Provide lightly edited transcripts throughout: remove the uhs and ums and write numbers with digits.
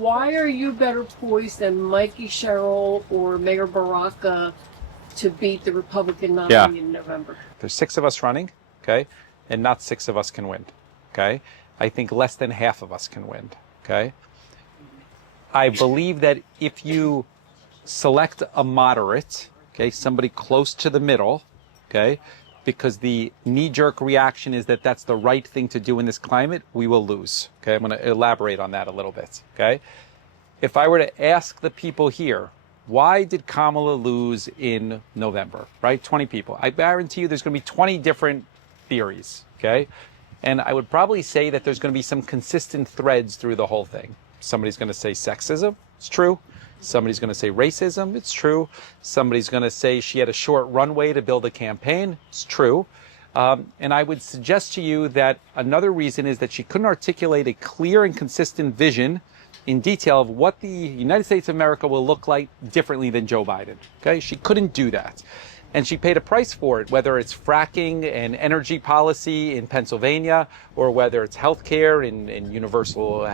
why are you better poised than Mikey Sherrill or Mayor Baraka to beat the Republican nominee in November? There's 6 of us running, okay, and not 6 of us can win, okay? I think less than half of us can win, okay? I believe that if you select a moderate, okay, somebody close to the middle, okay, because the knee-jerk reaction is that that's the right thing to do in this climate, we will lose, okay? I'm going to elaborate on that a little bit, okay? If I were to ask the people here, why did Kamala lose in November, right? 20 people. I guarantee you there's going to be 20 different theories, okay? And I would probably say that there's going to be some consistent threads through the whole thing. Somebody's going to say sexism, it's true. Somebody's going to say racism, it's true. Somebody's going to say she had a short runway to build a campaign, it's true. And I would suggest to you that another reason is that she couldn't articulate a clear and consistent vision in detail of what the United States of America will look like differently than Joe Biden. Okay, she couldn't do that. And she paid a price for it, whether it's fracking and energy policy in Pennsylvania, or whether it's healthcare and universal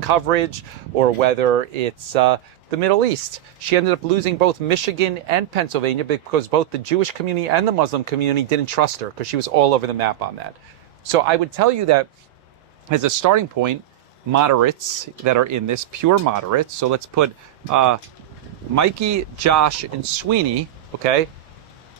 coverage, or whether it's the Middle East. She ended up losing both Michigan and Pennsylvania because both the Jewish community and the Muslim community didn't trust her because she was all over the map on that. So I would tell you that as a starting point, moderates that are in this, pure moderates. So let's put Mikey, Josh, and Sweeney, okay,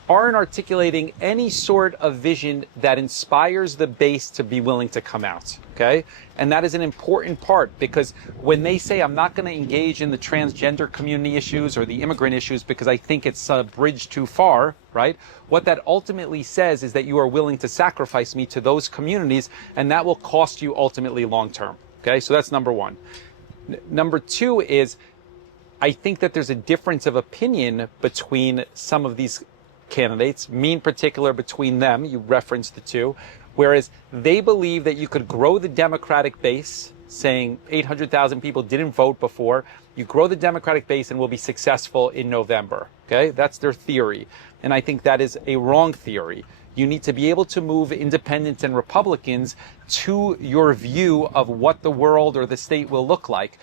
aren't articulating any sort of vision that inspires the base to be willing to come out, okay? And that is an important part, because when they say, I'm not going to engage in the transgender community issues or the immigrant issues because I think it's a bridge too far, right? What that ultimately says is that you are willing to sacrifice me to those communities, and that will cost you ultimately long term, okay? So that's number one. Number two is, I think that there's a difference of opinion between some of these candidates, me in particular between them, you referenced the two, whereas they believe that you could grow the Democratic base, saying 800,000 people didn't vote before, you grow the Democratic base and will be successful in November, okay? That's their theory, and I think that is a wrong theory. You need to be able to move independents and Republicans to your view of what the world or the state will look like.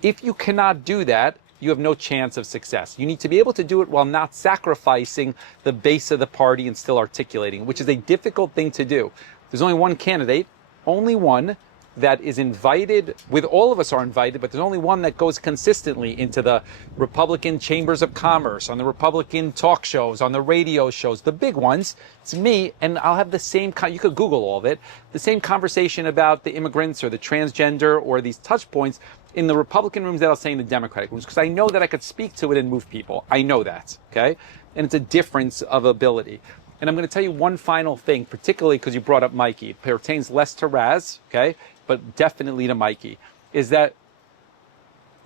If you cannot do that, you have no chance of success. You need to be able to do it while not sacrificing the base of the party and still articulating, which is a difficult thing to do. There's only one candidate, only one that is invited, with all of us are invited, but there's only one that goes consistently into the Republican chambers of commerce, on the Republican talk shows, on the radio shows, the big ones. It's me, and I'll have the same, you could Google all of it, the same conversation about the immigrants or the transgender or these touch points in the Republican rooms that I'll say in the Democratic rooms, because I know that I could speak to it and move people. I know that, okay? And it's a difference of ability. And I'm going to tell you one final thing, particularly because you brought up Mikey. It pertains less to Raz, okay, but definitely to Mikey, is that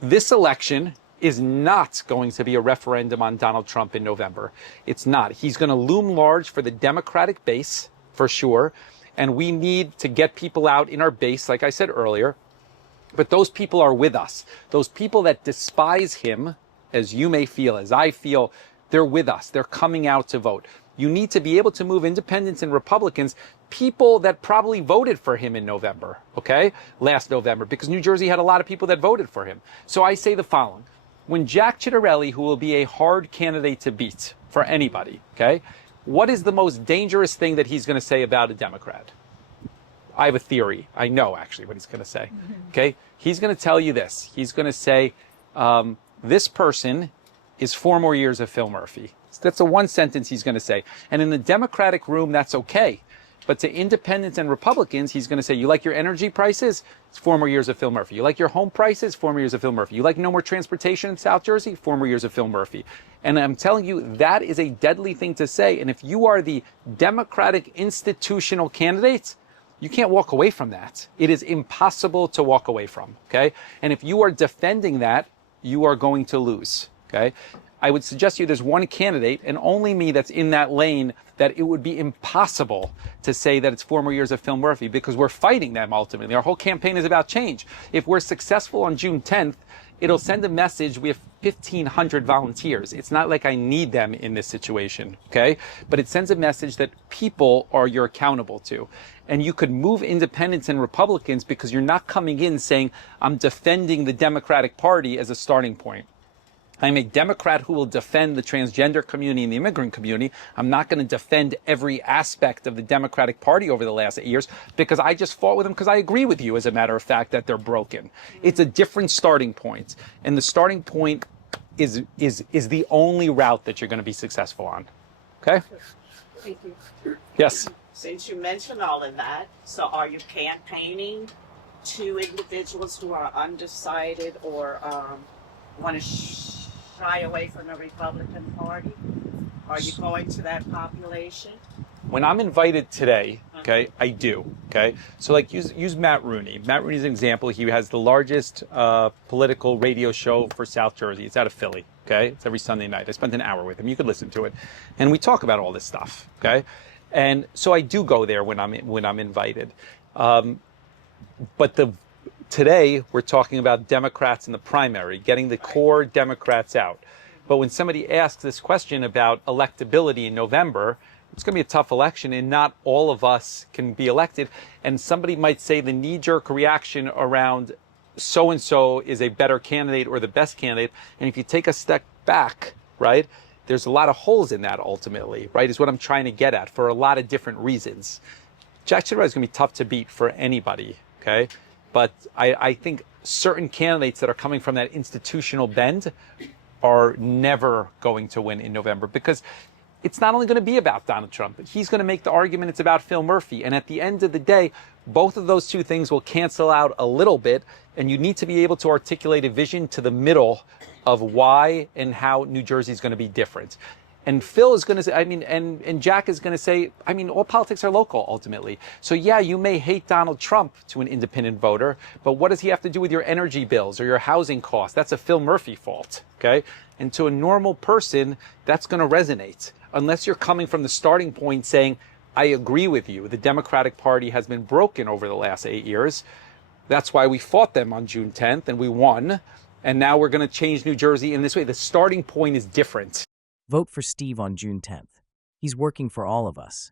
this election is not going to be a referendum on Donald Trump in November. It's not. He's going to loom large for the Democratic base, for sure, and we need to get people out in our base, like I said earlier. But those people are with us. Those people that despise him, as you may feel, as I feel, they're with us. They're coming out to vote. You need to be able to move independents and Republicans, people that probably voted for him in November, okay, last November, because New Jersey had a lot of people that voted for him. So I say the following. When Jack Ciattarelli, who will be a hard candidate to beat for anybody, okay, what is the most dangerous thing that he's going to say about a Democrat? I have a theory. I know actually what he's going to say. Okay, he's going to tell you this. He's going to say, this person is 4 more years of Phil Murphy. That's the one sentence he's going to say. And in the Democratic room, that's okay. But to independents and Republicans, he's going to say, you like your energy prices? It's 4 more years of Phil Murphy. You like your home prices? 4 more years of Phil Murphy. You like no more transportation in South Jersey? 4 more years of Phil Murphy. And I'm telling you, that is a deadly thing to say. And if you are the Democratic institutional candidates, you can't walk away from that. It is impossible to walk away from, okay? And if you are defending that, you are going to lose, okay? I would suggest to you there's one candidate, and only me, that's in that lane, that it would be impossible to say that it's 4 more years of Phil Murphy, because we're fighting them ultimately. Our whole campaign is about change. If we're successful on June 10th it'll send a message. We have 1,500 volunteers. It's not like I need them in this situation, okay? But it sends a message that people are you're accountable to. And you could move independents and Republicans because you're not coming in saying, I'm defending the Democratic Party as a starting point. I'm a Democrat who will defend the transgender community and the immigrant community. I'm not going to defend every aspect of the Democratic Party over the last 8 years because I just fought with them because I agree with you, as a matter of fact, that they're broken. It's a different starting point. And the starting point is the only route that you're going to be successful on. Okay? Thank you. Yes. Since you mentioned all of that, so are you campaigning to individuals who are undecided or want to shy away from the Republican Party? Are you going to that population? When I'm invited today, okay, I do, okay? So like use Matt Rooney. Matt Rooney's an example. He has the largest political radio show for South Jersey. It's out of Philly, okay? It's every Sunday night. I spent an hour with him. You could listen to it. And we talk about all this stuff, okay? And so I do go there when I'm invited. But today we're talking about Democrats in the primary, getting the core Democrats out. But when somebody asks this question about electability in November, it's going to be a tough election and not all of us can be elected. And somebody might say the knee-jerk reaction around so-and-so is a better candidate or the best candidate. And if you take a step back, right, there's a lot of holes in that ultimately, right, is what I'm trying to get at for a lot of different reasons. Jack Ciattarelli is going to be tough to beat for anybody, okay? But I think certain candidates that are coming from that institutional bend are never going to win in November because it's not only going to be about Donald Trump, but he's going to make the argument it's about Phil Murphy. And at the end of the day, both of those two things will cancel out a little bit. And you need to be able to articulate a vision to the middle of why and how New Jersey is going to be different. And Phil is going to say, and Jack is going to say, all politics are local ultimately. So yeah, you may hate Donald Trump to an independent voter, but what does he have to do with your energy bills or your housing costs? That's a Phil Murphy fault, okay? And to a normal person, that's going to resonate. Unless you're coming from the starting point saying, I agree with you, the Democratic Party has been broken over the last 8 years. That's why we fought them on June 10th and we won. And now we're going to change New Jersey in this way. The starting point is different. Vote for Steve on June 10th. He's working for all of us.